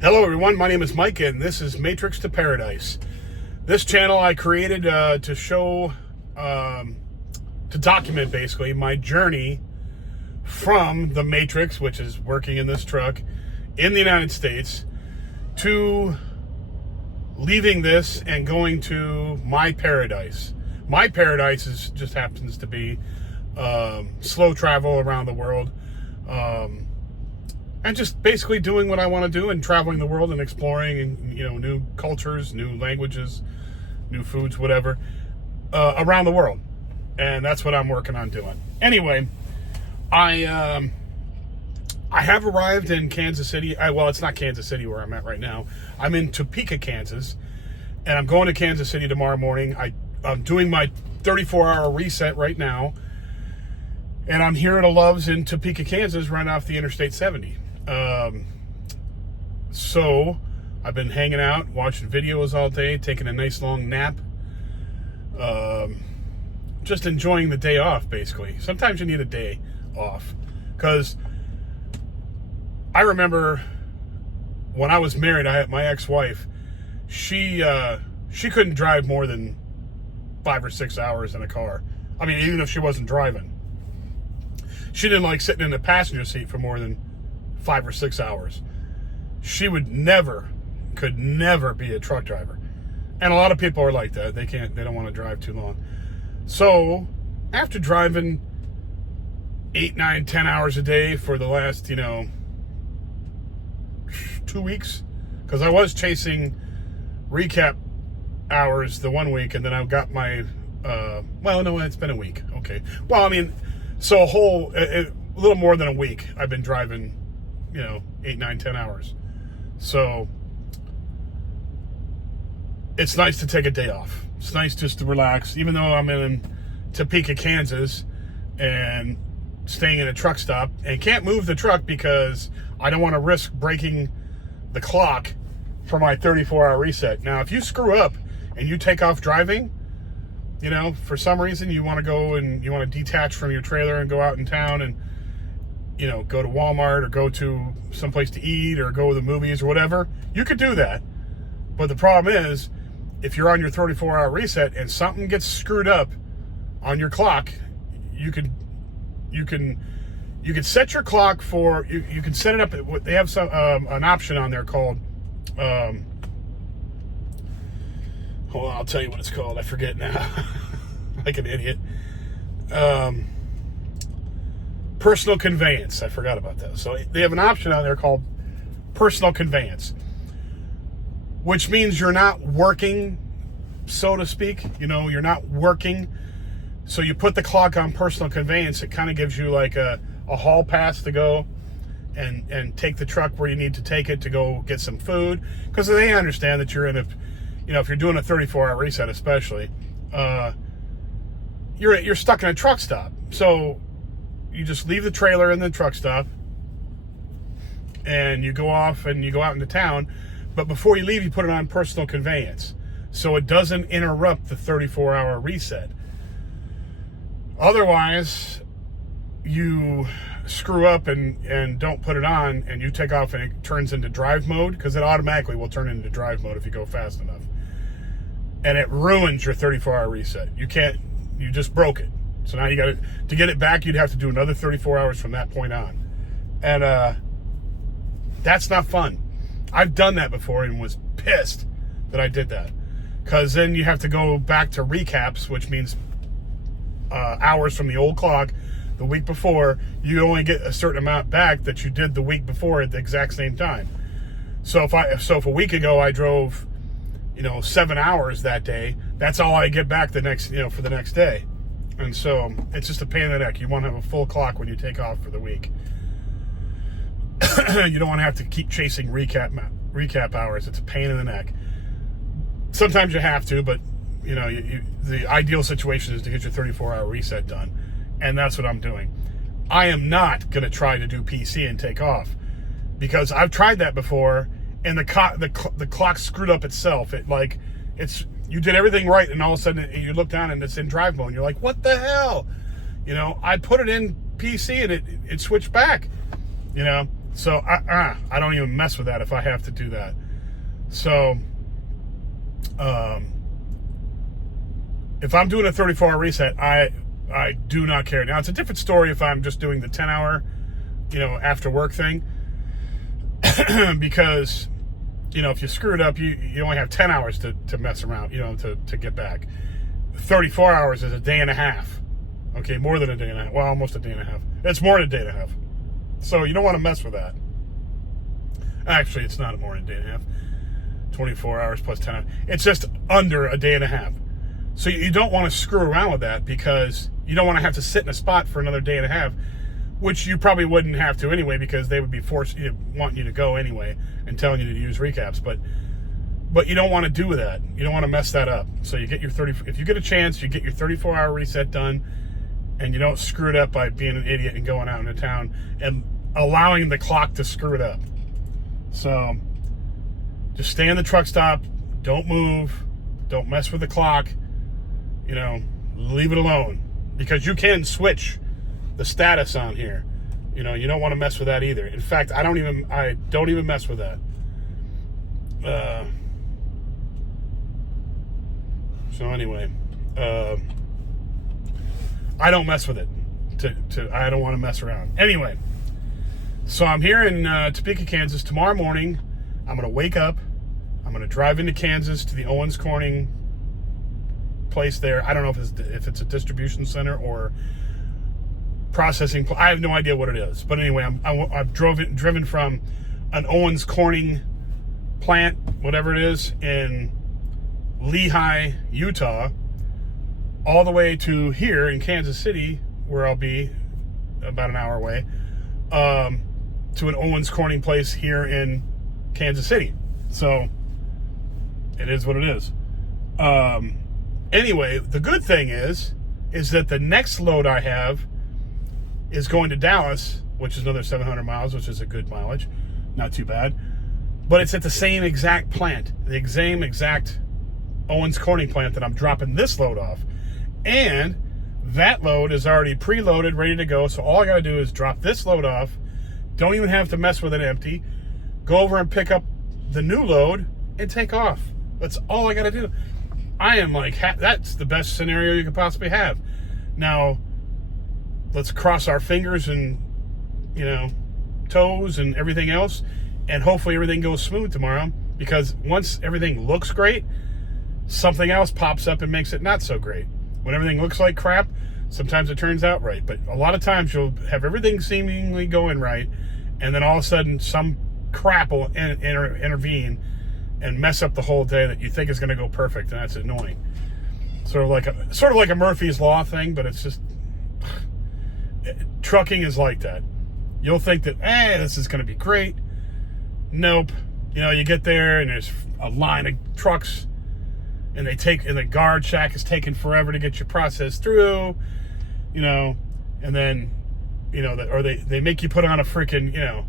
Hello everyone, my name is Mike and this is Matrix to Paradise. This channel I created to show, to document basically my journey from the Matrix, which is working in this truck in the United States, to leaving this and going to my paradise. My paradise just happens to be slow travel around the world. And just basically doing what I want to do and traveling the world and exploring and, new cultures, new languages, new foods, whatever, around the world. And that's what I'm working on doing. Anyway, I have arrived in Kansas City. Well, it's not Kansas City where I'm at right now. I'm in Topeka, Kansas, and I'm going to Kansas City tomorrow morning. I'm doing my 34-hour reset right now, and I'm here at a Love's in Topeka, Kansas, right off the Interstate 70. So I've been hanging out, watching videos all day, taking a nice long nap, just enjoying the day off, basically. Sometimes you need a day off, because I remember when I was married, my ex-wife, she couldn't drive more than 5 or 6 hours in a car. I mean, even if she wasn't driving. She didn't like sitting in the passenger seat for more than 5 or 6 hours. She could never be a truck driver. And a lot of people are like that. They don't want to drive too long. So after driving 8, 9, 10 hours a day for the last, 2 weeks, because I was chasing recap hours the 1 week, and then I got my, no, it's been a week. Okay. Well, I mean, so a little more than a week I've been driving, 8, 9, 10 hours. So it's nice to take a day off. It's nice just to relax, even though I'm in Topeka, Kansas, and staying in a truck stop, and can't move the truck because I don't want to risk breaking the clock for my 34-hour reset. Now, if you screw up and you take off driving, for some reason you want to go and you want to detach from your trailer and go out in town and, go to Walmart or go to someplace to eat or go to the movies or whatever, you could do that. But the problem is, if you're on your 34-hour reset and something gets screwed up on your clock, you can set your clock for, you can set it up. They have an option on there called, hold on, I'll tell you what it's called. I forget now. Like an idiot. Personal conveyance. I forgot about that. So they have an option on there called personal conveyance, which means you're not working, so to speak. You're not working. So you put the clock on personal conveyance. It kind of gives you like a hall pass to go and take the truck where you need to take it to go get some food, because they understand that you're in if you're doing a 34-hour reset, especially, you're stuck in a truck stop. So you just leave the trailer in the truck stop and you go off and you go out into town. But before you leave, you put it on personal conveyance so it doesn't interrupt the 34-hour reset. Otherwise, you screw up and don't put it on, and you take off and it turns into drive mode, because it automatically will turn into drive mode if you go fast enough. And it ruins your 34-hour reset. You just broke it. So now to get it back, you'd have to do another 34 hours from that point on. And that's not fun. I've done that before and was pissed that I did that. Because then you have to go back to recaps, which means hours from the old clock the week before. You only get a certain amount back that you did the week before at the exact same time. So if a week ago I drove 7 hours that day, that's all I get back the next for the next day. And so it's just a pain in the neck. You want to have a full clock when you take off for the week. You don't want to have to keep chasing recap hours. It's a pain in the neck. Sometimes you have to, but the ideal situation is to get your 34-hour reset done, and that's what I'm doing. I am not going to try to do PC and take off, because I've tried that before, and the clock screwed up itself. You did everything right, and all of a sudden you look down and it's in drive mode, and you're like, what the hell? I put it in PC and it switched back. So I don't even mess with that if I have to do that. So if I'm doing a 34-hour reset, I do not care. Now, it's a different story if I'm just doing the 10-hour, after work thing. Because, if you screw it up, you only have 10 hours to mess around, to get back. 34 hours is a day and a half. Okay, more than a day and a half. Well, almost a day and a half. It's more than a day and a half. So you don't want to mess with that. Actually, it's not more than a day and a half. 24 hours plus 10 hours. It's just under a day and a half. So you don't want to screw around with that, because you don't want to have to sit in a spot for another day and a half, which you probably wouldn't have to anyway, because they would be wanting you to go anyway and telling you to use recaps. But you don't want to do that. You don't want to mess that up. So you get your if you get a chance, you get your 34-hour reset done, and you don't screw it up by being an idiot and going out into town and allowing the clock to screw it up. So just stay in the truck stop. Don't move. Don't mess with the clock. Leave it alone, because you can switch the status on here. You don't want to mess with that either. In fact, I don't even mess with that. So anyway, I don't mess with it. I don't want to mess around. Anyway, so I'm here in Topeka, Kansas. Tomorrow morning, I'm going to wake up. I'm going to drive into Kansas to the Owens Corning place there. I don't know if it's a distribution center or processing. I have no idea what it is. But anyway, I've driven from an Owens Corning plant, whatever it is, in Lehi, Utah, all the way to here in Kansas City, where I'll be about an hour away, to an Owens Corning place here in Kansas City. So it is what it is. Anyway, the good thing is that the next load I have is going to Dallas, which is another 700 miles, which is a good mileage. Not too bad. But it's at the same exact plant, the same exact Owens Corning plant that I'm dropping this load off. And that load is already preloaded, ready to go. So all I got to do is drop this load off. Don't even have to mess with it empty. Go over and pick up the new load and take off. That's all I got to do. I am like, that's the best scenario you could possibly have. Now, let's cross our fingers and, toes and everything else, and hopefully everything goes smooth tomorrow, because once everything looks great, something else pops up and makes it not so great. When everything looks like crap, sometimes it turns out right, but a lot of times you'll have everything seemingly going right, and then all of a sudden some crap will intervene and mess up the whole day that you think is going to go perfect, and that's annoying. Sort of like a Murphy's Law thing, but it's just trucking is like that. You'll think that, this is going to be great. Nope. You get there and there's a line of trucks, and the guard shack is taking forever to get your process through, and then, or they make you put on a freaking,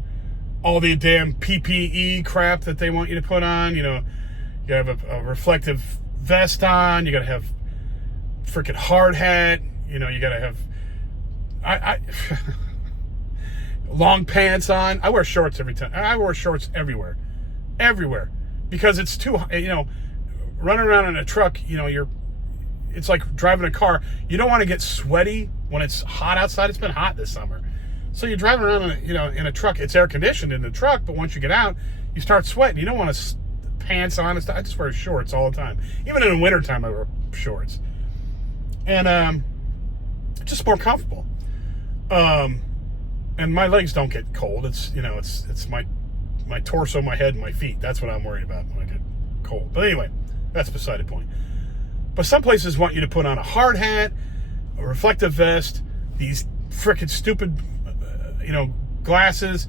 all the damn PPE crap that they want you to put on. You gotta have a reflective vest on. You gotta have freaking hard hat. You gotta have long pants on. I wear shorts every time. I wear shorts everywhere, because it's too. Running around in a truck. It's like driving a car. You don't want to get sweaty when it's hot outside. It's been hot this summer. So you're driving around in a truck. It's air conditioned in the truck, but once you get out, you start sweating. You don't want to pants on and stuff. I just wear shorts all the time. Even in the wintertime, I wear shorts. And just more comfortable. And my legs don't get cold. It's my torso, my head, and my feet. That's what I'm worried about when I get cold. But anyway, that's beside the point. But some places want you to put on a hard hat, a reflective vest, these frickin' stupid glasses,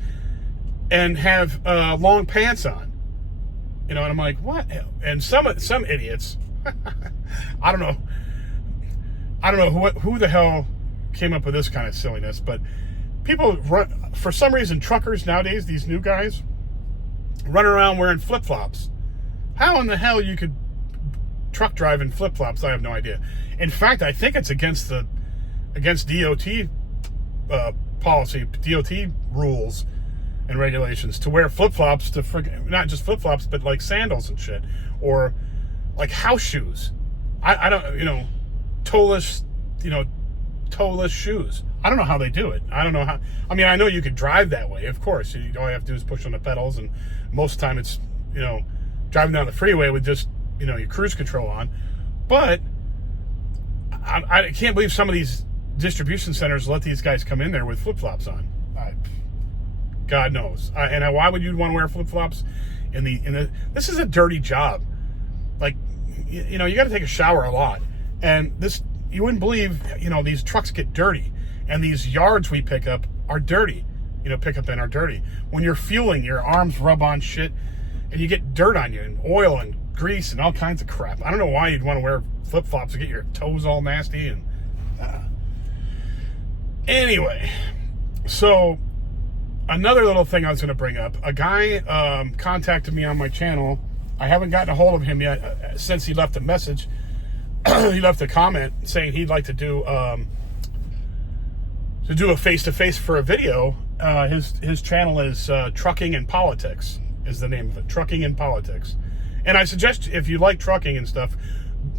and have long pants on. And I'm like, what? And some idiots, I don't know who the hell came up with this kind of silliness, but people run, for some reason, truckers nowadays, these new guys, run around wearing flip-flops. How in the hell you could truck drive in flip-flops, I have no idea. In fact, I think it's against DOT policy, DOT rules, and regulations to wear flip-flops to not just flip-flops, but like sandals and shit, or like house shoes. I don't, toeless, toeless shoes. I don't know how they do it. I don't know how. I mean, I know you could drive that way, of course. All you have to do is push on the pedals, and most of the time it's, driving down the freeway with just, your cruise control on. But I can't believe some of these distribution centers let these guys come in there with flip-flops on. God knows. And why would you want to wear flip-flops in the? This is a dirty job. Like, you got to take a shower a lot, and this, you wouldn't believe, these trucks get dirty, and these yards we pick up are dirty. Pick up in are dirty. When you're fueling, your arms rub on shit, and you get dirt on you, and oil and grease and all kinds of crap. I don't know why you'd want to wear flip-flops to get your toes all nasty. And anyway, so another little thing I was going to bring up. A guy contacted me on my channel. I haven't gotten a hold of him yet since he left a message. He left a comment saying he'd like to do a face-to-face for a video. His channel is Trucking and Politics is the name of it. Trucking and Politics. And I suggest, if you like trucking and stuff,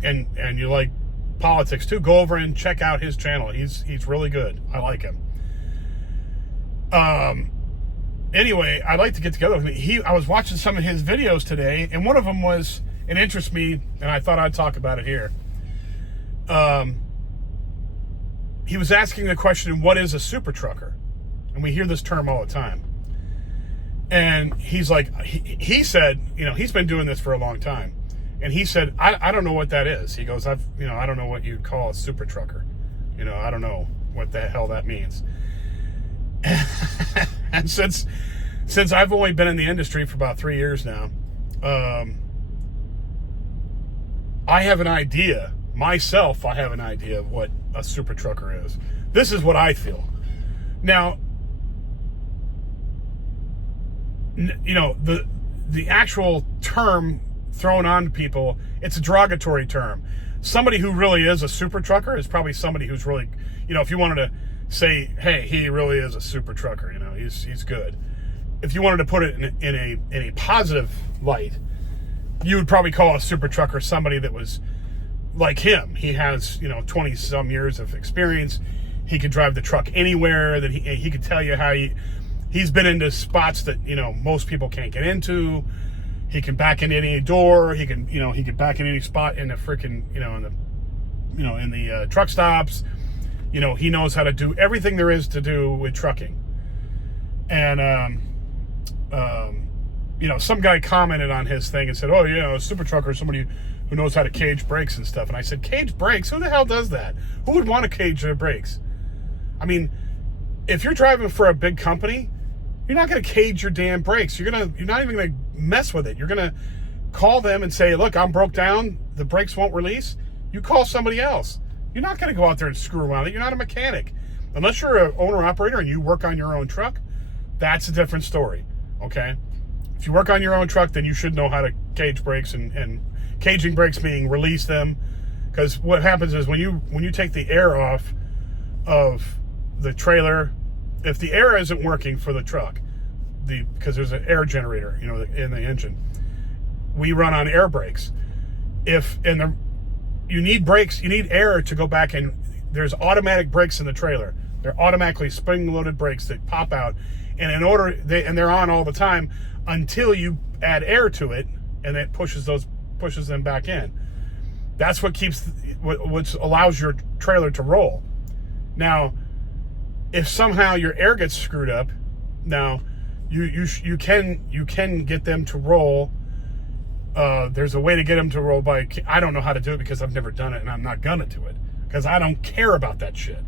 and you like politics too, go over and check out his channel. He's really good. I like him. Anyway, I'd like to get together with him. I was watching some of his videos today, and one of them was, it interests me, and I thought I'd talk about it here. He was asking the question, what is a super trucker? And we hear this term all the time. And he's like, he said, he's been doing this for a long time. And he said, I don't know what that is. He goes, I don't know what you'd call a super trucker. I don't know what the hell that means. And since I've only been in the industry for about 3 years now, I have an idea of what a super trucker is. This is what I feel. Now, the actual term thrown on people, it's a derogatory term. Somebody who really is a super trucker is probably somebody who's really, if you wanted to say, hey, he really is a super trucker, he's good. If you wanted to put it in a positive light, you would probably call a super trucker somebody that was like him. He has, 20 some years of experience. He could drive the truck anywhere. That he could tell you how he's been into spots that, most people can't get into. He can back in any door. He can back in any spot in the freaking, in the truck stops. He knows how to do everything there is to do with trucking. And, some guy commented on his thing and said, oh, a super trucker is somebody who knows how to cage brakes and stuff. And I said, cage brakes? Who the hell does that? Who would want to cage their brakes? I mean, if you're driving for a big company, you're not going to cage your damn brakes. You're not even going to mess with it. You're going to call them and say, look, I'm broke down. The brakes won't release. You call somebody else. You're not going to go out there and screw around with it. You're not a mechanic. Unless you're an owner-operator and you work on your own truck, that's a different story, okay? If you work on your own truck, then you should know how to cage brakes, and caging brakes meaning release them. Because what happens is when you take the air off of the trailer, if the air isn't working for the truck, because there's an air generator, in the engine, we run on air brakes. You need brakes, you need air to go back in. There's automatic brakes in the trailer. They're automatically spring-loaded brakes that pop out, and they're on all the time until you add air to it, and it pushes them back in. That's what allows your trailer to roll. Now, if somehow your air gets screwed up, now you can get them to roll. There's a way to get them to roll by, I don't know how to do it because I've never done it, and I'm not gonna do it because I don't care about that shit.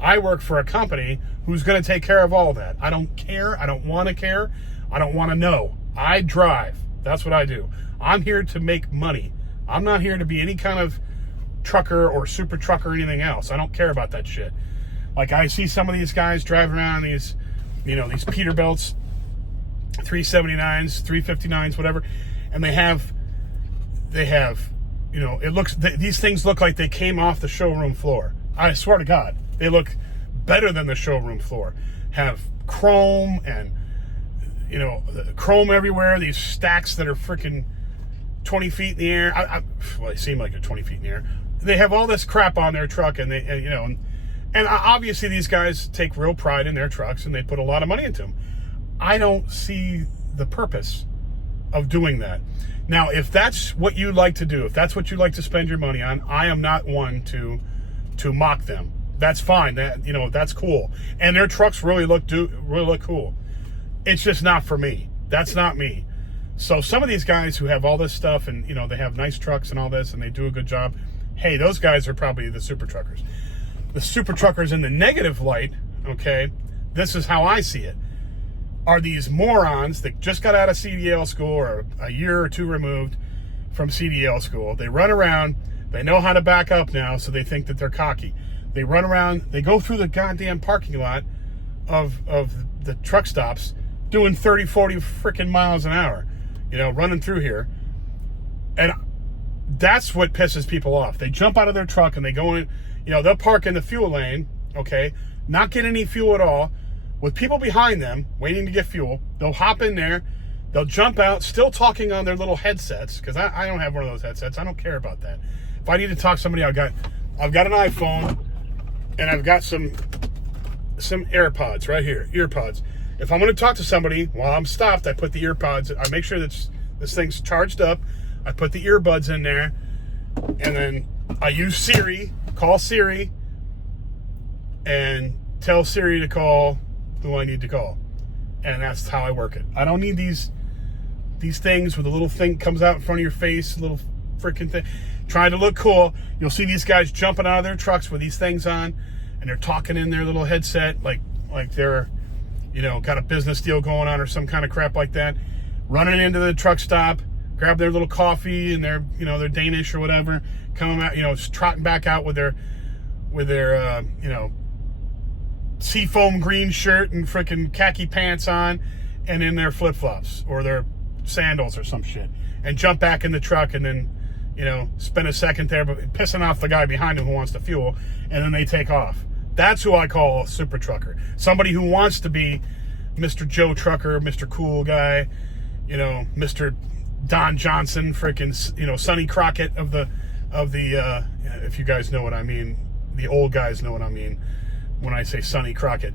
I work for a company who's gonna take care of all that. I don't care. I don't want to care. I don't want to know. I drive. That's what I do. I'm here to make money. I'm not here to be any kind of trucker or super trucker or anything else. I don't care about that shit. Like, I see some of these guys driving around these Peterbilts, 379s, 359s, whatever, and they have, these things look like they came off the showroom floor. I swear to God, they look better than the showroom floor. Have chrome and chrome everywhere, these stacks that are freaking 20 feet in the air. Well, they seem like they're 20 feet in the air. They have all this crap on their truck, and obviously these guys take real pride in their trucks, and they put a lot of money into them. I don't see the purpose of doing that. Now, if that's what you like to do, if that's what you like to spend your money on, I am not one to mock them. That's fine. That's cool. And their trucks really look cool. It's just not for me. That's not me. So some of these guys who have all this stuff and, they have nice trucks and all this and they do a good job, hey, those guys are probably the super truckers. The super truckers in the negative light, okay, this is how I see it, are these morons that just got out of CDL school or a year or two removed from CDL school. They run around. They know how to back up now, so they think that they're cocky. They run around. They go through the goddamn parking lot of the truck stops doing 30, 40 freaking miles an hour, running through here. And that's what pisses people off. They jump out of their truck and they go in, they'll park in the fuel lane, okay, not get any fuel at all, with people behind them waiting to get fuel. They'll hop in there. They'll jump out, still talking on their little headsets, because I don't have one of those headsets. I don't care about that. If I need to talk to somebody, I've got an iPhone, and I've got some AirPods right here, earpods. If I'm going to talk to somebody while I'm stopped, I put the earpods. I make sure that this thing's charged up. I put the earbuds in there, and then I use Siri, call Siri, and tell Siri to call who I need to call. And that's how I work it. I don't need these things where the little thing comes out in front of your face, little freaking thing, trying to look cool. You'll see these guys jumping out of their trucks with these things on, and they're talking in their little headset like they're, got a business deal going on or some kind of crap like that. Running into the truck stop, grab their little coffee and their, their Danish or whatever, coming out, trotting back out with their seafoam green shirt and freaking khaki pants on, and in their flip-flops or their sandals or some shit, and jump back in the truck and then, spend a second there, but pissing off the guy behind them who wants to fuel, and then they take off. That's who I call a super trucker. Somebody who wants to be Mr. Joe Trucker, Mr. Cool Guy, Mr. Don Johnson, freaking, Sonny Crockett of the if you guys know what I mean, the old guys know what I mean when I say Sonny Crockett,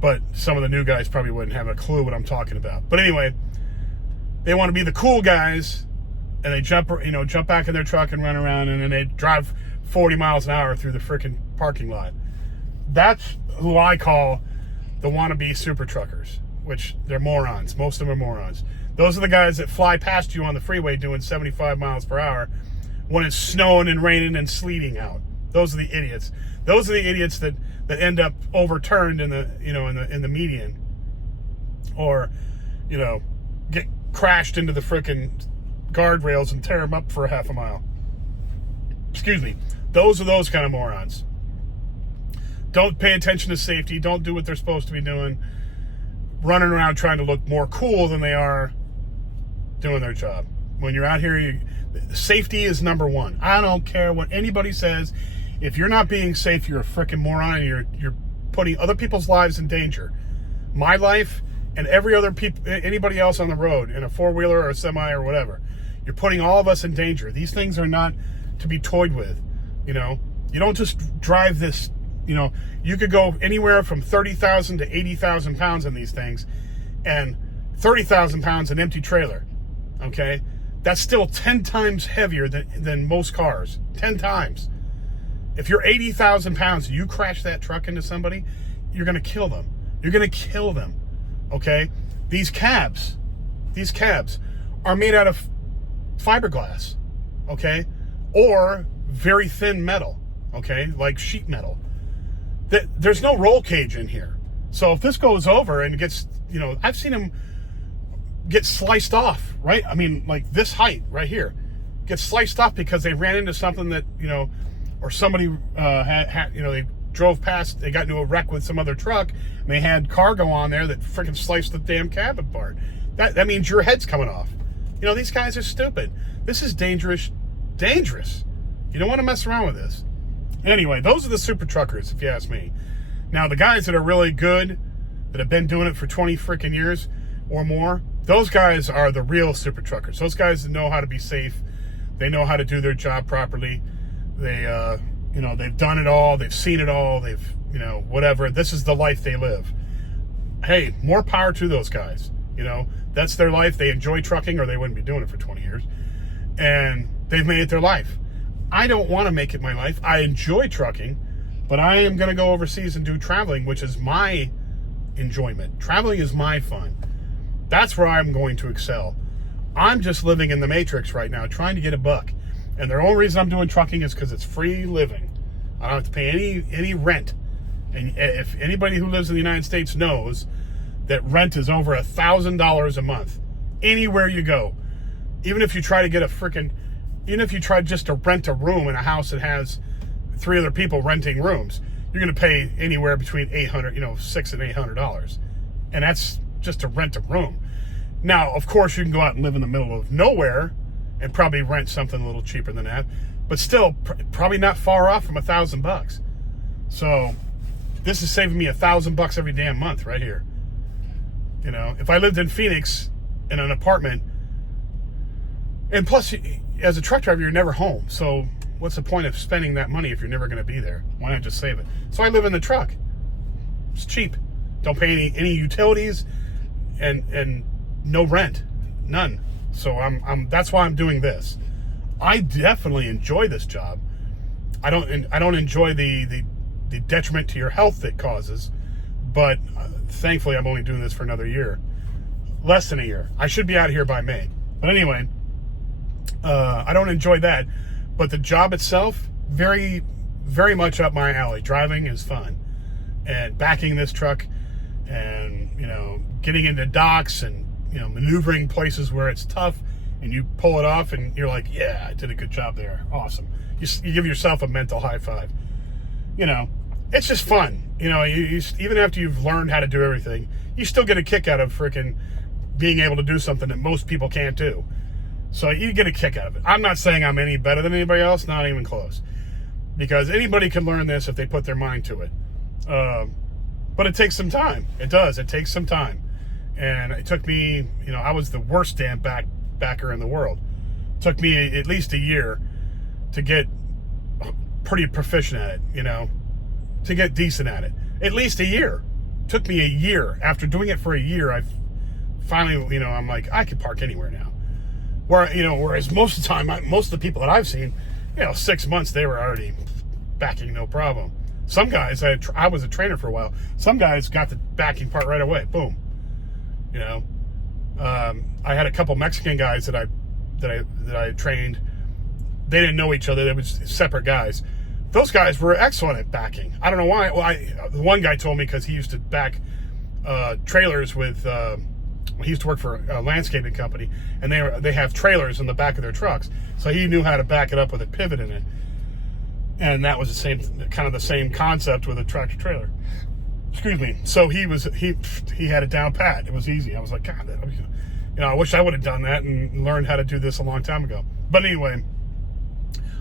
but some of the new guys probably wouldn't have a clue what I'm talking about. But anyway, they want to be the cool guys, and they jump back in their truck and run around, and then they drive 40 miles an hour through the freaking parking lot. That's who I call the wannabe super truckers, which they're morons. Most of them are morons. Those are the guys that fly past you on the freeway doing 75 miles per hour when it's snowing and raining and sleeting out. Those are the idiots. Those are the idiots that end up overturned in the median, or get crashed into the frickin' guardrails and tear them up for a half a mile. Excuse me. Those are those kind of morons. Don't pay attention to safety. Don't do what they're supposed to be doing. Running around trying to look more cool than they are doing their job. When you're out here, safety is number one. I don't care what anybody says. If you're not being safe, you're a freaking moron, and you're putting other people's lives in danger. My life and anybody else on the road in a four-wheeler or a semi or whatever. You're putting all of us in danger. These things are not to be toyed with. You don't just drive this. You could go anywhere from 30,000 to 80,000 pounds in these things, and 30,000 pounds an empty trailer. Okay, that's still 10 times heavier than most cars. 10 times. If you're 80,000 pounds and you crash that truck into somebody, you're going to kill them. You're going to kill them. Okay? These cabs are made out of fiberglass. Okay? Or very thin metal. Okay? Like sheet metal. There's no roll cage in here. So if this goes over and gets, I've seen them get sliced off, right? I mean, like this height right here gets sliced off because they ran into something that, or somebody they drove past, they got into a wreck with some other truck, and they had cargo on there that freaking sliced the damn cab apart. That means your head's coming off. These guys are stupid. This is dangerous. Dangerous. You don't want to mess around with this. Anyway, those are the super truckers, if you ask me. Now, the guys that are really good, that have been doing it for 20 freaking years, or more, those guys are the real super truckers. Those guys know how to be safe. They know how to do their job properly. They, they've done it all. They've seen it all. They've, whatever. This is the life they live. Hey, more power to those guys. That's their life. They enjoy trucking, or they wouldn't be doing it for 20 years. And they've made it their life. I don't want to make it my life. I enjoy trucking, but I am going to go overseas and do traveling, which is my enjoyment. Traveling is my fun. That's where I'm going to excel. I'm just living in the matrix right now, trying to get a buck. And the only reason I'm doing trucking is because it's free living. I don't have to pay any rent. And if anybody who lives in the United States knows that rent is over $1,000 a month, anywhere you go, even if you try just to rent a room in a house that has 3 other people renting rooms, you're going to pay anywhere between $600 and $800. And that's just to rent a room. Now, of course, you can go out and live in the middle of nowhere and probably rent something a little cheaper than that, but still probably not far off from $1,000. So this is saving me $1,000 every damn month right here. If I lived in Phoenix in an apartment, and plus, as a truck driver, you're never home. So what's the point of spending that money if you're never going to be there? Why not just save it? So I live in the truck. It's cheap. Don't pay any utilities, and no rent, none. So that's why I'm doing this. I definitely enjoy this job. I don't enjoy the detriment to your health it causes, but thankfully I'm only doing this for another year, less than a year. I should be out of here by May. But anyway, I don't enjoy that, but the job itself, very, very much up my alley. Driving is fun, and backing this truck, and getting into docks, and maneuvering places where it's tough, and you pull it off, and you're like, yeah, I did a good job there. Awesome. You give yourself a mental high five. It's just fun. You even after you've learned how to do everything, you still get a kick out of freaking being able to do something that most people can't do. So you get a kick out of it. I'm not saying I'm any better than anybody else, not even close, because anybody can learn this if they put their mind to it. But it takes some time. It does. It takes some time. And it took me, I was the worst damn backer in the world. It took me at least a year to get pretty proficient at it, to get decent at it. At least a year. It took me a year. After doing it for a year, I finally, I'm like, I could park anywhere now. Whereas most of the time, most of the people that I've seen, 6 months, they were already backing no problem. Some guys, I was a trainer for a while. Some guys got the backing part right away. Boom. I had a couple Mexican guys that I trained. They didn't know each other. They were separate guys. Those guys were excellent at backing. I don't know why. Well, the one guy told me because he used to back trailers with. He used to work for a landscaping company, and they have trailers in the back of their trucks. So he knew how to back it up with a pivot in it, and that was the same concept with a tractor trailer. Excuse me. So he had it down pat. It was easy. I was like, God, I wish I would have done that and learned how to do this a long time ago. But anyway,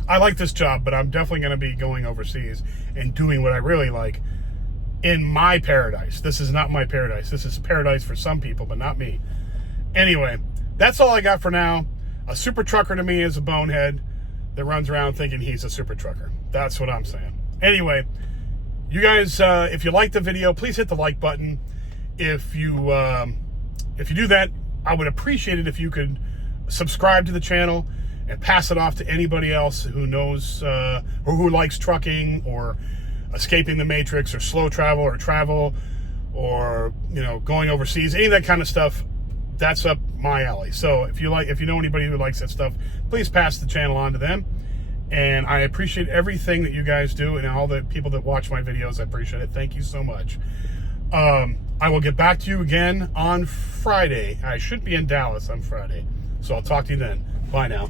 I like this job, but I'm definitely going to be going overseas and doing what I really like in my paradise. This is not my paradise. This is paradise for some people, but not me. Anyway, that's all I got for now. A super trucker to me is a bonehead that runs around thinking he's a super trucker. That's what I'm saying. Anyway, you guys, if you like the video, please hit the like button. If you do that, I would appreciate it if you could subscribe to the channel and pass it off to anybody else who knows or who likes trucking or escaping the matrix or slow travel or going overseas, any of that kind of stuff. That's up my alley. So if you know anybody who likes that stuff, please pass the channel on to them. And I appreciate everything that you guys do, and all the people that watch my videos. I appreciate it. Thank you so much. I will get back to you again on Friday. I should be in Dallas on Friday, so I'll talk to you then. Bye now.